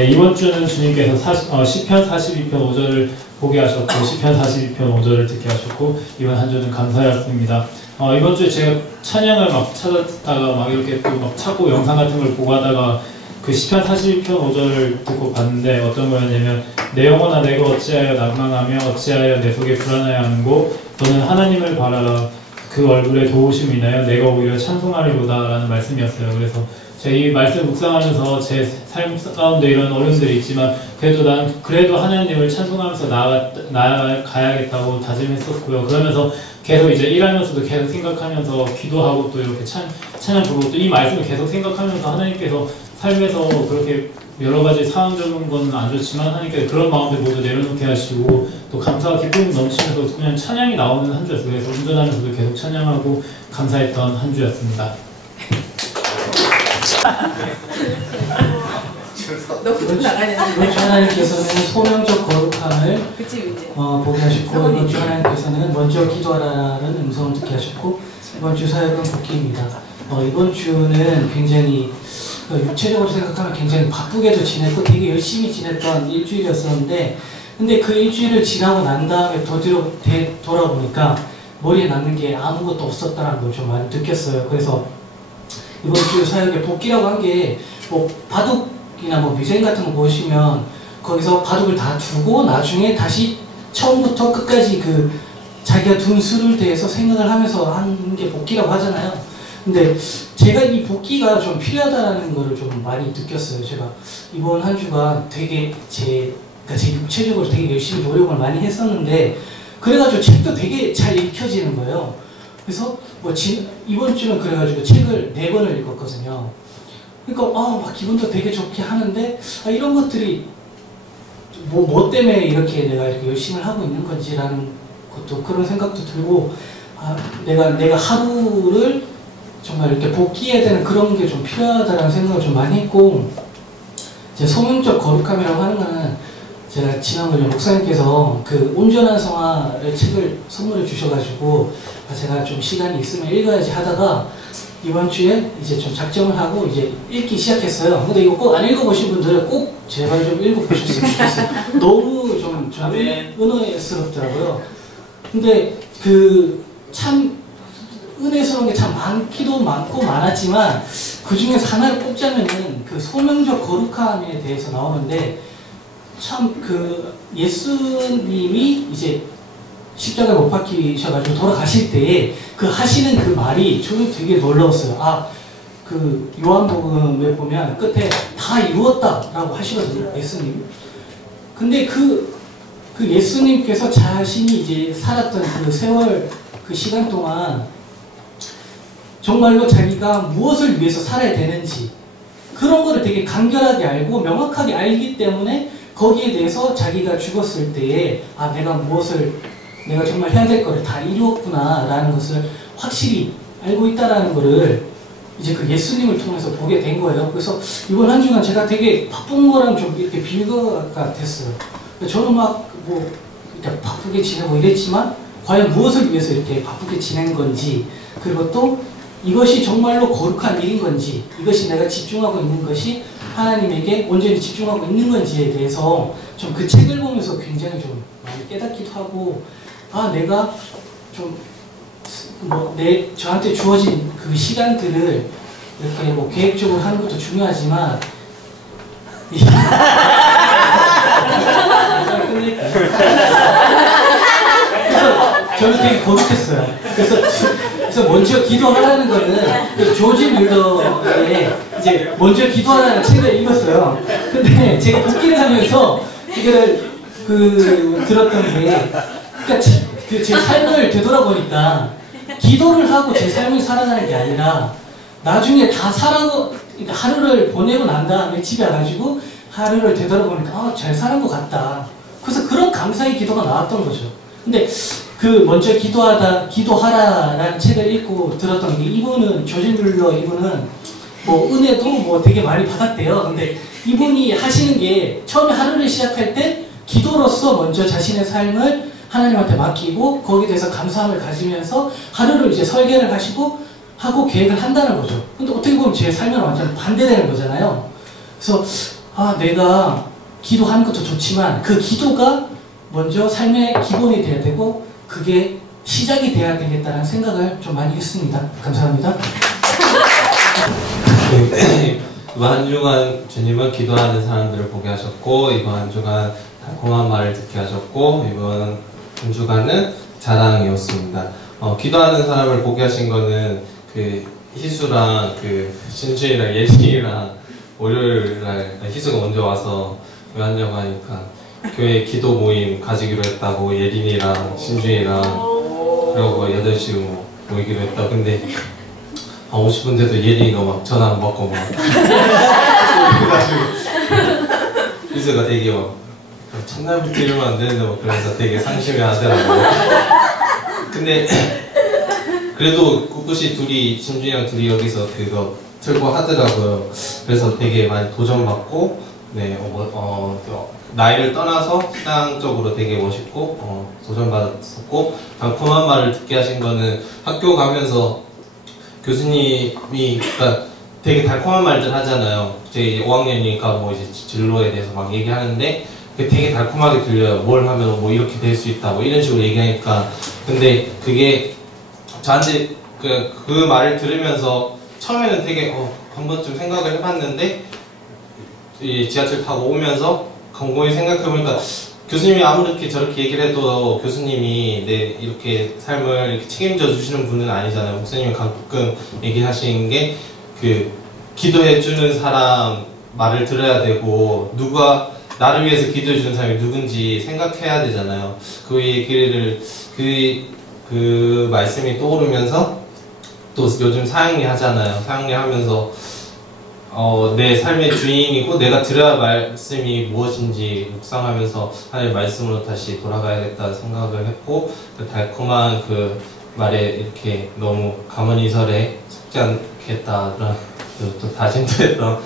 네, 이번 주는 주님께서 시편 42편 5절을 보게 하셨고 시편 42편 5절을 듣게 하셨고 이번 한 주는 감사였습니다. 이번 주에 제가 찬양을 막 찾았다가 막 이렇게 또 막 찾고 영상 같은 걸 보고 하다가 그 시편 42편 5절을 듣고 봤는데 어떤 거였냐면 내 영혼아 내가 어찌하여 낭망하며 어찌하여 내 속에 불안하여 하는고 너는 하나님을 바라라 그 얼굴에 도우심이 있나요? 내가 오히려 찬송하리로다 라는 말씀이었어요. 그래서 제가 이 말씀 묵상하면서 제 삶 가운데 이런 어려움들이 있지만 그래도 하나님을 찬송하면서 나아가야겠다고 다짐했었고요. 그러면서 계속 이제 일하면서도 계속 생각하면서 기도하고 또 이렇게 찬양 부르고 또 이 말씀을 계속 생각하면서 하나님께서 삶에서 그렇게 여러 가지 상황적인 건 안 좋지만 하나님께서 그런 마음들 모두 내려놓게 하시고 또 감사와 기쁨이 넘치면서 그냥 찬양이 나오는 한 주였어요. 그래서 운전하면서도 계속 찬양하고 감사했던 한 주였습니다. 이번 주 하나님께서는 소명적 거룩함을 보게 하셨고 이번 주 하나님께서는 먼저 기도하라는 음성을 듣게 하셨고 이번 주 사역은 복귀입니다. 이번 주는 굉장히 육체적으로 생각하면 굉장히 바쁘게도 지냈고 되게 열심히 지냈던 일주일이었었는데 근데 그 일주일을 지나고 난 다음에 돌아보니까 머리에 남는 게 아무것도 없었다는 걸 좀 많이 느꼈어요. 그래서 이번 주 사역에 복귀라고 한 게 뭐 바둑이나 뭐 미생 같은 거 보시면 거기서 바둑을 다 두고 나중에 다시 처음부터 끝까지 그 자기가 둔 수를 대해서 생각을 하면서 하는 게 복귀라고 하잖아요. 근데 제가 이 복귀가 좀 필요하다는 거를 좀 많이 느꼈어요. 제가 이번 한 주가 되게 제 육체적으로 되게 열심히 노력을 많이 했었는데 그래가지고 책도 되게 잘 읽혀지는 거예요. 그래서 뭐 이번 주는 그래가지고 책을 4권을 읽었거든요. 그러니까 막 기분도 되게 좋게 하는데 이런 것들이 뭐 때문에 이렇게 내가 이렇게 열심히 하고 있는 건지라는 것도 그런 생각도 들고 내가 하루를 정말 이렇게 복귀해야 되는 그런 게 좀 필요하다는 생각을 좀 많이 했고 이제 소명적 거룩함이라고 하는 거는 제가 지난번에 목사님께서 그 온전한 성화를 책을 선물해 주셔가지고 제가 좀 시간이 있으면 읽어야지 하다가 이번 주에 이제 좀 작정을 하고 이제 읽기 시작했어요. 근데 이거 꼭 안 읽어보신 분들은 꼭 제발 좀 읽어보셨으면 좋겠어요. 너무 좀 은혜스럽더라고요. 근데 그 참 은혜스러운 게 참 많기도 많고 많았지만 그 중에서 하나를 꼽자면은 그 소명적 거룩함에 대해서 나오는데 참 그 예수님이 이제 십자가에 못 박히셔가지고 돌아가실 때에 그 하시는 그 말이 저는 되게 놀라웠어요. 그 요한복음에 보면 끝에 다 이루었다라고 하시거든요, 예수님. 근데 그 예수님께서 자신이 이제 살았던 그 세월 그 시간 동안 정말로 자기가 무엇을 위해서 살아야 되는지 그런 거를 되게 간결하게 알고 명확하게 알기 때문에 거기에 대해서 자기가 죽었을 때에 내가 정말 해야 될 거를 다 이루었구나 라는 것을 확실히 알고 있다라는 거를 이제 그 예수님을 통해서 보게 된 거예요. 그래서 이번 한 주간 제가 되게 바쁜 거랑 좀 이렇게 비교가 됐어요. 저는 이렇게 바쁘게 지내고 이랬지만 과연 무엇을 위해서 이렇게 바쁘게 지낸 건지 그리고 또 이것이 정말로 거룩한 일인 건지 이것이 내가 집중하고 있는 것이 하나님에게 온전히 집중하고 있는 건지에 대해서 좀 그 책을 보면서 굉장히 좀 많이 깨닫기도 하고 내가 좀 저한테 주어진 그 시간들을 이렇게 계획적으로 하는 것도 중요하지만 그래서 저는 되게 거룩했어요. 그래서 먼저 기도하라는 거는 그 조지 뮬러의 이제 먼저 기도하라는 책을 읽었어요. 근데 제가 복기를 하면서 이거를 들었던 게 그러니까 제 삶을 되돌아보니까 기도를 하고 제 삶을 살아가는 게 아니라 나중에 다 그러니까 하루를 보내고 난 다음에 집에 와가지고 하루를 되돌아보니까 잘 사는 것 같다. 그래서 그런 감사의 기도가 나왔던 거죠. 근데 먼저 기도하라라는 책을 읽고 들었던 게 이분은 조지 뮬러 이분은 은혜도 되게 많이 받았대요. 근데 이분이 하시는 게 처음에 하루를 시작할 때 기도로서 먼저 자신의 삶을 하나님한테 맡기고 거기에 대해서 감사함을 가지면서 하루를 이제 설계를 하고 계획을 한다는 거죠. 근데 어떻게 보면 제 삶은 완전 반대되는 거잖아요. 그래서 내가 기도하는 것도 좋지만 그 기도가 먼저 삶의 기본이 돼야 되고 그게 시작이 돼야 되겠다는 생각을 좀 많이 했습니다. 감사합니다. 이번 한 주간 주님은 기도하는 사람들을 보게 하셨고, 이번 한 주간 달콤한 말을 듣게 하셨고, 이번 한 주간은 자랑이었습니다. 기도하는 사람을 보게 하신 거는 그 희수랑 그 신주이랑 예린이랑 월요일날 희수가 먼저 와서 왜 하냐고 하니까 교회 기도 모임 가지기로 했다고 예린이랑 신주이랑 그러고 8시 모이기로 했다. 근데 오고 싶은데도 예린이가 막 전화 안 받고 막 그래가지고 희수가 되게 막 첫날부터 이러면 안 되는데 막 그래서 되게 상심해 하더라고요. 근데 그래도 꿋꿋이 신주이랑 둘이 여기서 그거 틀고 하더라고요. 그래서 되게 많이 도전받고, 네, 나이를 떠나서 신앙적으로 되게 멋있고, 도전받았었고, 달콤한 말을 듣게 하신 거는 학교 가면서 교수님이, 그러니까 되게 달콤한 말들 하잖아요. 제 5학년이니까 뭐 이제 진로에 대해서 막 얘기하는데, 그게 되게 달콤하게 들려요. 뭘 하면 뭐 이렇게 될 수 있다, 뭐 이런 식으로 얘기하니까. 근데 그게 저한테 그 말을 들으면서 처음에는 되게 한 번쯤 생각을 해봤는데 이 지하철 타고 오면서 곰곰이 생각해보니까 교수님이 아무렇게 저렇게 얘기를 해도 교수님이 내 이렇게 삶을 이렇게 책임져 주시는 분은 아니잖아요. 목사님이 가끔 얘기하시는 게 그 기도해주는 사람 말을 들어야 되고 누가 나를 위해서 기도해주는 사람이 누군지 생각해야 되잖아요. 그 얘기를 그 말씀이 떠오르면서 또 요즘 사형리 하잖아요. 사형리 하면서 내 삶의 주인이고 내가 들어야 말씀이 무엇인지 묵상하면서 하나님의 말씀으로 다시 돌아가야겠다 생각을 했고, 그 달콤한 그 말에 이렇게 너무 가문이설에 속지 않겠다라는 또 다짐도 했던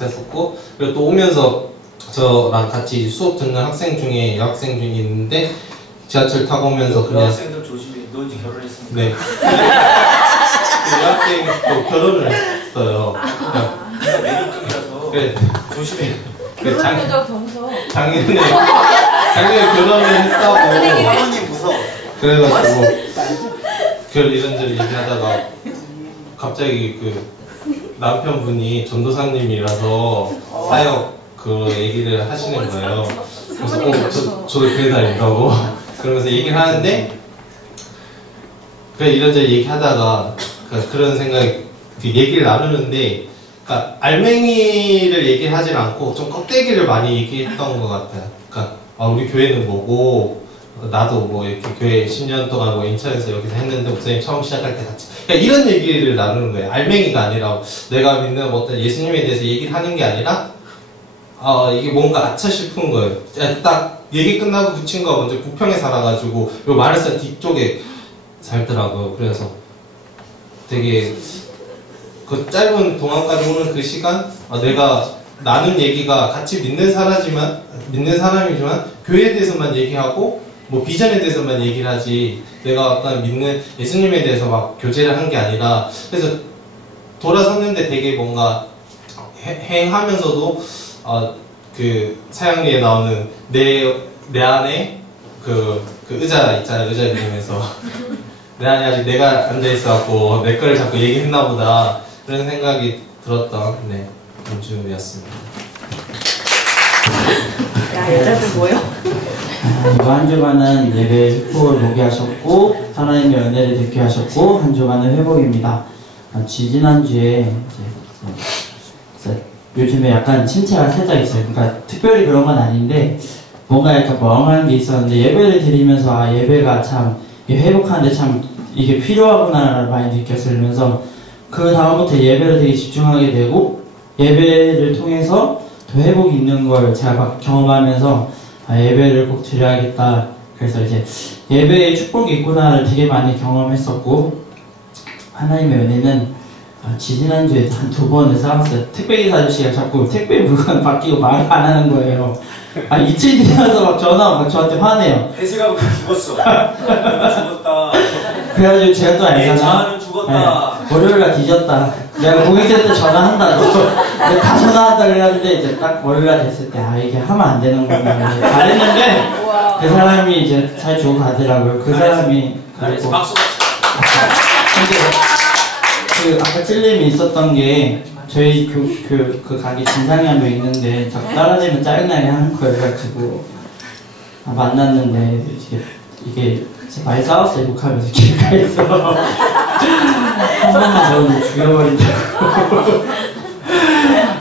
했었고, 그리고 또 오면서 저랑 같이 수업 듣는 학생 중에 여학생 중에 있는데 지하철 타고 오면서 그냥 여학생들 조심해. 너 이제 결혼했으니까. 네. 그 여학생도 결혼을 했어요. 네가 매력적이라서 그래. 조심해. 작년에 아, 결혼을 했다고. 사모님 무서워. 그래가지고 이런저런 얘기하다가 갑자기 그 남편분이 전도사님이라서 사역 그 얘기를 하시는 거예요. 그래서 저도 교회 다닌다고 그러면서 얘기를 하는데 그래 이런저런 얘기하다가 그런 생각이 그 얘기를 나누는데 그러니까 알맹이를 얘기하지 않고 좀 껍데기를 많이 얘기했던 것 같아요. 그러니까 우리 교회는 뭐고 나도 뭐 이렇게 교회 10년 동안 뭐 인천에서 여기서 했는데 목사님 처음 시작할 때 같이 그러니까 이런 얘기를 나누는 거예요. 알맹이가 아니라 내가 믿는 어떤 예수님에 대해서 얘기를 하는 게 아니라 이게 뭔가 아차 싶은 거예요. 딱 얘기 끝나고 그 친구가 먼저 부평에 살아가지고 요 마을산 뒤쪽에 살더라고요. 그래서 되게 그 짧은 동안까지 오는 그 시간 내가 나눈 얘기가 같이 믿는 사람이지만 교회에 대해서만 얘기하고 뭐 비전에 대해서만 얘기를 하지 내가 어떤 믿는 예수님에 대해서 막 교제를 한 게 아니라 그래서 돌아섰는데 되게 뭔가 행하면서도 그 사형리에 나오는 내 안에 그 의자 있잖아요. 의자 이름에서 내 안에 아직 내가 앉아있어갖고 내 거를 자꾸 얘기했나 보다 그런 생각이 들었던 연주였습니다. 야, 여자들 뭐요? 이번 한 주간은 예배 축복을 보게 하셨고 하나님의 은혜를 듣게 하셨고 한 주간은 회복입니다. 지지난주에 요즘에 약간 침체가 살짝 있어요. 그러니까 특별히 그런 건 아닌데 뭔가 약간 멍한 게 있었는데 예배를 드리면서 예배가 참 회복하는데 참 이게 필요하구나를 많이 느꼈으면서 그 다음부터 예배를 되게 집중하게 되고 예배를 통해서 더 회복이 있는 걸 제가 경험하면서 예배를 꼭 드려야겠다. 그래서 이제 예배의 축복이 있구나를 되게 많이 경험했었고 하나님의 은혜는 지지난주에 한 2번을 쌓았어요. 택배기사 아저씨가 자꾸 택배 물건 바뀌고 말을 안 하는 거예요. 이틀 지나서 막 전화 막 저한테 화내요. 배세가 죽었어. 죽었다. 그래가지고 제가 또 내 알잖아. 자아는 죽었다. 월요일날 뒤졌다. 내가 고객센터 때 전화한다고. 근데 다 전화한다 그랬는데 이제 딱 월요일 됐을 때 아 이게 하면 안 되는구나. 잘했는데 그 사람이 이제 잘 주고 가더라고요. 그 사람이 그리고 박수. 근데 그 아까 찔림이 있었던 게 저희 그 가게 진상이 한 명 있는데 자꾸 따라다니면 짜증나게 하는 거예요. 그래가지고 만났는데 이게 많이 싸웠어요. 욕하면서 길가에서 한 번만 저는 죽여버린다고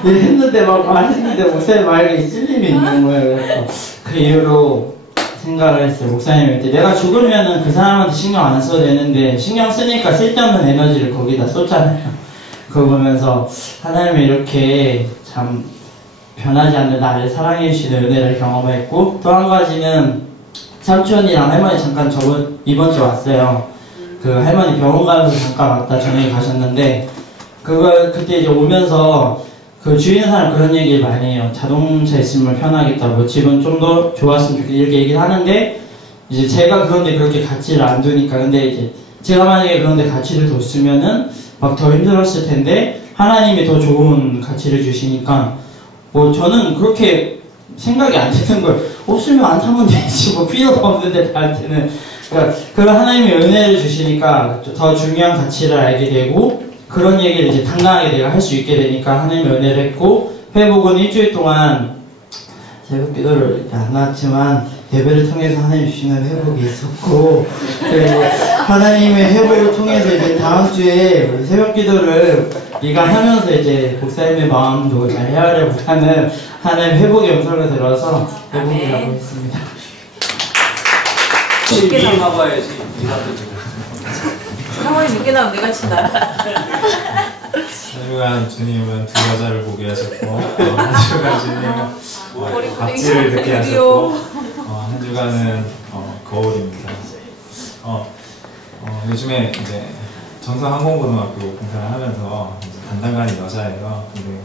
했는데 막 말했는데 목사님 말에 찔림이 있는 거예요. 그래서 그 이후로 생각을 했어요. 목사님한테 내가 죽으면은 그 사람한테 신경 안 써도 되는데 신경 쓰니까 쓸데없는 에너지를 거기다 쏟잖아요. 그거 보면서 하나님이 이렇게 참 변하지 않는 나를 사랑해 주시는 은혜를 경험했고 또 한 가지는 삼촌이랑 할머니 잠깐 이번 주에 왔어요. 그 할머니 병원 가면서 잠깐 왔다 저녁에 가셨는데 그때 이제 오면서 그 주위 있는 사람 그런 얘기를 많이 해요. 자동차 있으면 편하겠다. 뭐 집은 좀 더 좋았으면 좋겠다. 이렇게 얘기를 하는데 이제 제가 그런데 그렇게 가치를 안 두니까 근데 이제 제가 만약에 그런데 가치를 뒀으면은 막 더 힘들었을 텐데 하나님이 더 좋은 가치를 주시니까 뭐 저는 그렇게 생각이 안 드는 거예요. 없으면 안 타면 되지 뭐 필요가 없는데 나한테는 그러니까 그런 하나님의 은혜를 주시니까 더 중요한 가치를 알게 되고 그런 얘기를 이제 당당하게 내가 할 수 있게 되니까 하나님의 은혜를 했고 회복은 일주일 동안 새벽 기도를 안 나왔지만 예배를 통해서 하나님 주시는 회복이 있었고 그리고 하나님의 회복을 통해서 이제 다음 주에 새벽 기도를 네가 하면서 이제 목사님의 마음도 잘 헤아려 보다는 하나님 회복의 음성을 들어서 회복이라고 했습니다. 미리 봐봐야지. 상황이 늦게 나오면 내가 친다. 한 주간 주님은 두 여자를 보게 하셨고 한 주간 주님은 박지를 듣게 하셨고 한 주간은 거울입니다. 요즘에 이제 정성항공고등학교 봉사를 하면서 단단간이 여자예요. 근데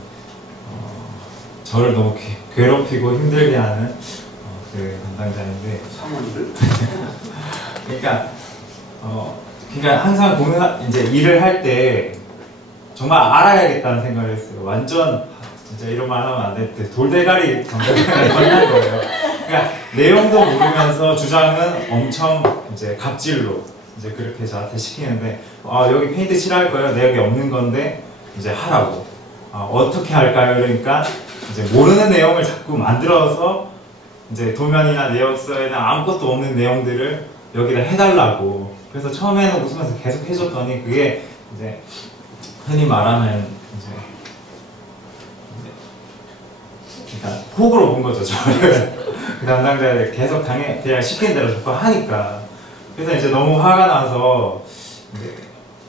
저를 너무 괴롭히고 힘들게 하는 그 담당자인데 그러니까 항상 이제 일을 할 때 정말 알아야겠다는 생각을 했어요. 완전 진짜 이런 말 하면 안 되는데 돌대가리 담당자가 걸린 거예요. 그러니까 내용도 모르면서 주장은 엄청 이제 갑질로 이제 그렇게 저한테 시키는데 여기 페인트 칠할 거예요. 내 여기 없는 건데 이제 하라고. 어떻게 할까요? 그러니까 이제 모르는 내용을 자꾸 만들어서 이제 도면이나 내역서에는 아무것도 없는 내용들을 여기다 해달라고. 그래서 처음에는 웃으면서 계속 해줬더니 그게 이제 흔히 말하는 이제 그러니까 호구로 본 거죠. 저를 그 담당자를 계속 그냥 시키는 대로 자꾸 하니까. 그래서 이제 너무 화가 나서 이제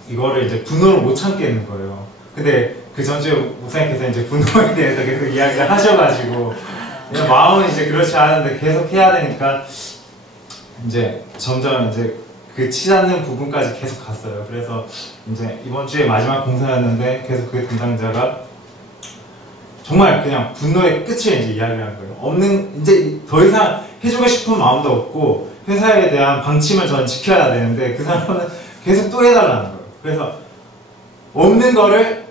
이거를 이제 분노를 못 참겠는 거예요. 근데 그 전주에 목사님께서 이제 분노에 대해서 계속 이야기를 하셔가지고 그냥 마음은 이제 그렇지 않은데 계속 해야 되니까 이제 점점 이제 그 치닫는 부분까지 계속 갔어요. 그래서 이제 이번 주에 마지막 공사였는데 계속 그 담당자가 정말 그냥 분노의 끝을 이제 이야기하는 거예요. 이제 더 이상 해주고 싶은 마음도 없고 회사에 대한 방침을 저는 지켜야 되는데 그 사람은 계속 또 해달라는 거예요. 그래서 없는 거를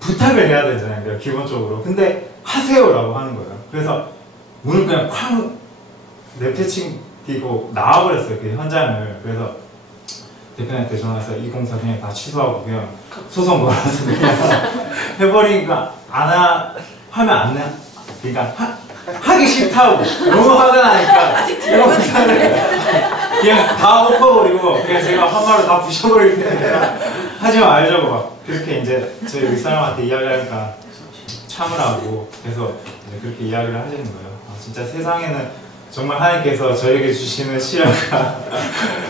부탁을 해야 되잖아요, 기본적으로. 근데 하세요라고 하는 거예요. 그래서 문을 그냥 쾅 내패치고 나와버렸어요, 그 현장을. 그래서 대표님한테 전화해서 이 공사 그냥 다 취소하고 그냥 소송 걸어서 그냥 해버리니까 하면 안 해. 그러니까 하기 싫다고 너무 화가 나니까 이거 공사를 그냥 다 엎어버리고 그냥 제가 한마로 다 부셔버리기 때문에 하지 말자고 막 그렇게 이제 저희 윗사람한테 이야기하니까 참으라고. 그래서 이제 그렇게 이야기를 하시는 거예요. 진짜 세상에는 정말 하나님께서 저에게 주시는 시련과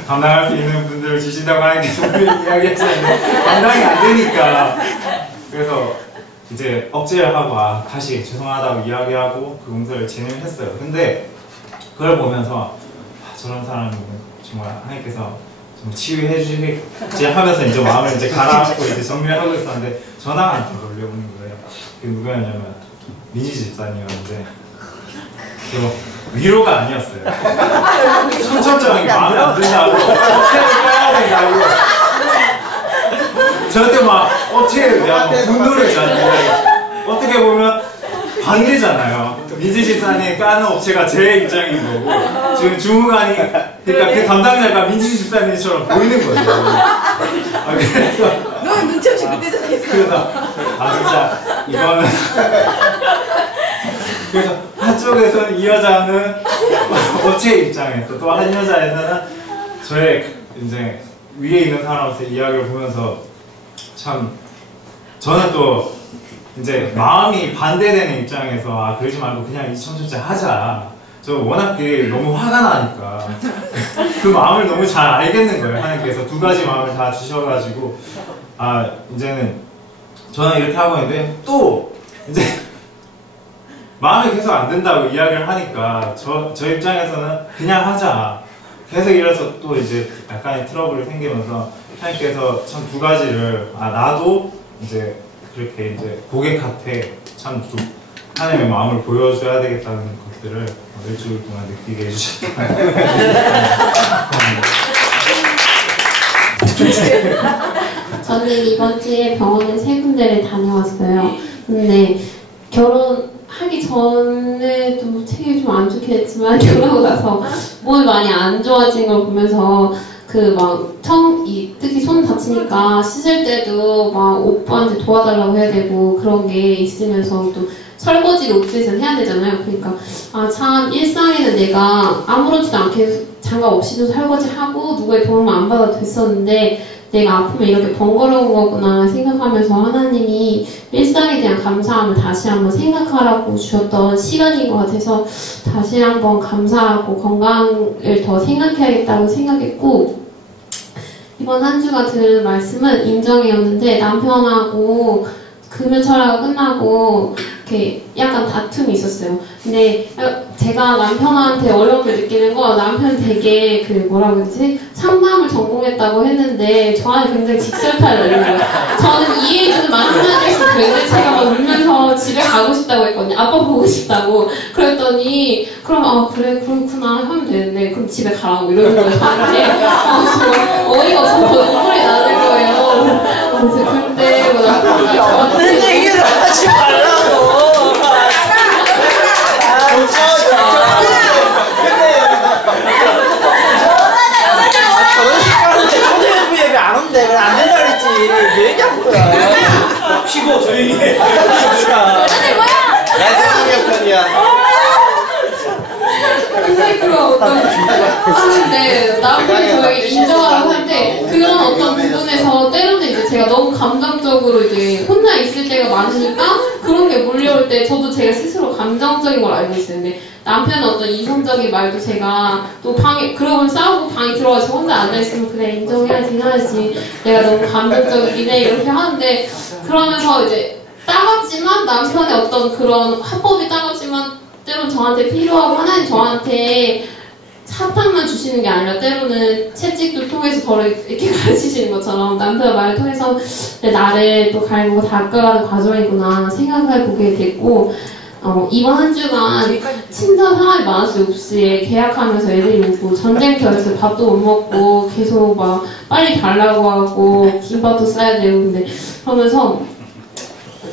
감당할 수 있는 분들을 주신다고 하나님께서 이야기하시는데 감당이 안 되니까. 그래서 이제 억제를 하고 다시 죄송하다고 이야기하고 그 공사를 진행했어요. 근데 그걸 보면서 저런 사람은 정말 하나님께서 좀 치유해 주시겠지 하면서 이제 마음을 이제 가라앉고 이제 정리를 하고 있었는데 전화가 한 통 걸려오는 거예요. 그게 누구였냐면 민지 집사님이었는데 위로가 아니었어요. 천천히 마음에 안 든다고 호텔을 빼야 된다고 저한테 막 업체에 대한 분노를 잖아요. 어떻게 보면 반대잖아요. 민지 집사님 까는 업체가 제 입장인 거고 지금 주무관이 그러니까 그 담당자가 민지 집사님처럼 보이는 거죠. 그래서 너 눈치 없이 그때 전했어. 그래서 진짜 이거는 그래서 한쪽에서는 이 여자는 업체 입장에서 또 한 여자에서는 저의 이제 위에 있는 사람으로서 이야기를 보면서 참 저는 또 이제 마음이 반대되는 입장에서 그러지 말고 그냥 2000주째 하자. 저 워낙 너무 화가 나니까 그 마음을 너무 잘 알겠는 거예요. 하나님께서 두 가지 마음을 다 주셔가지고 이제는 저는 이렇게 하고 있는데 또 이제 마음이 계속 안 된다고 이야기를 하니까 저 입장에서는 그냥 하자. 계속 이래서 또 이제 약간의 트러블이 생기면서 하나님께서 참 두 가지를 나도 이제 그렇게 이제 고객한테 참 좀 하나님의 마음을 보여줘야 되겠다는 것들을 일주일 동안 느끼게 해주셨다. 저는 이번 주에 병원에 3군데를 다녀왔어요. 근데 결혼하기 전에도 체격이 좀 안 좋긴 했지만 결혼하고 나서 몸이 많이 안 좋아진 걸 보면서 특히 손 다치니까 씻을 때도 막 오빠한테 도와달라고 해야 되고 그런 게 있으면서 또 설거지를 옥수에서는 해야 되잖아요. 그러니까 참 일상에는 내가 아무렇지도 않게 장갑 없이도 설거지하고 누구의 도움을 안 받아도 됐었는데 내가 아프면 이렇게 번거로운 거구나 생각하면서 하나님이 일상에 대한 감사함을 다시 한번 생각하라고 주셨던 시간인 것 같아서 다시 한번 감사하고 건강을 더 생각해야겠다고 생각했고 이번 한 주가 들은 말씀은 임정이었는데 남편하고 금요철화가 끝나고 이렇게 약간 다툼이 있었어요. 근데 제가 남편한테 어려움을 느끼는 거 남편 되게 뭐라고 해야지 상담을 전공했다고 했는데 저한테 굉장히 직설타를 내는 거예요. 저는 이해해주는 만남을 했는데 제가 막 울면서 집에 가고 싶다고 했거든요. 아빠 보고 싶다고. 그랬더니 그럼 그래 그렇구나 하면 되는데 그럼 집에 가라고 이러는 거예요. 저한테 어이가 없어서 눈물이 나는 거예요. 그래서 근데 남편이 없는 얘기를 하지 말라고. 결혼식 가는데 초대부 예배 안 온대. 왜 안 된다 그랬지. 왜 얘기한 거야. 쉬고 조용히 해. 내 편이야. 근데 그런 하는데 남편이 저에게 인정하라고 하는데 그런 어떤 부분에서 때로는 이제 제가 너무 감정적으로 이제 혼자 있을 때가 많으니까 그런 게 몰려올 때 저도 제가 스스로 감정적인 걸 알고 있어요. 근데 남편은 어떤 이성적인 말도 제가 또 그러면 싸우고 방에 들어가서 혼자 앉아있으면 그래 인정해야지 내가 너무 감정적이긴 해 이렇게 하는데 그러면서 이제 따갑지만 남편의 어떤 그런 화법이 따갑지만 때로는 저한테 필요하고 하나님 저한테 사탕만 주시는 게 아니라 때로는 채찍도 통해서 저를 이렇게 가르치시는 것처럼 남편의 말을 통해서 나를 또 갈고 닦아가는 과정이구나 생각해 보게 됐고 이번 한 주간 친절 상황이 많았어요. 옵스에 계약하면서 애들이 오고 전쟁터에서 밥도 못 먹고 계속 막 빨리 달라고 하고 김밥도 싸야 되고 근데 그러면서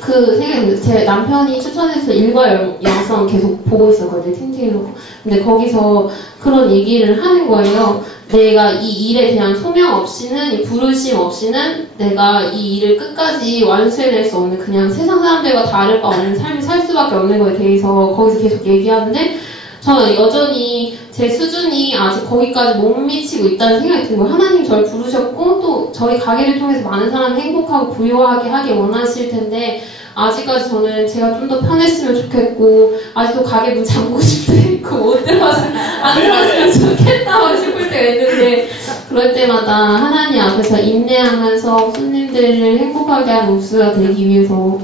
그 생각이 제 남편이 추천해서 일과 영성 계속 보고 있었거든요. 팅팅으로. 근데 거기서 그런 얘기를 하는 거예요. 내가 이 일에 대한 소명 없이는 이 부르심 없이는 내가 이 일을 끝까지 완수해낼 수 없는 그냥 세상 사람들과 다를 바 없는 삶을 살 수밖에 없는 거에 대해서 거기서 계속 얘기하는데 저는 여전히 제 수준이 아직 거기까지 못 미치고 있다는 생각이 든 거예요. 하나님 저를 부르셨고 또 저희 가게를 통해서 많은 사람을 행복하고 부유하게 하길 원하실 텐데 아직까지 저는 제가 좀 더 편했으면 좋겠고 아직도 가게 문 잠그고 싶다 했고 못 들어왔으면 안 들어왔으면 좋겠다고 싶을 때가 있는데 그럴 때마다 하나님 앞에서 인내하면서 손님들을 행복하게 하는 옵스가 되기 위해서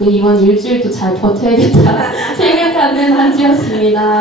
이번 일주일도 잘 버텨야겠다 생각하는 한 주였습니다.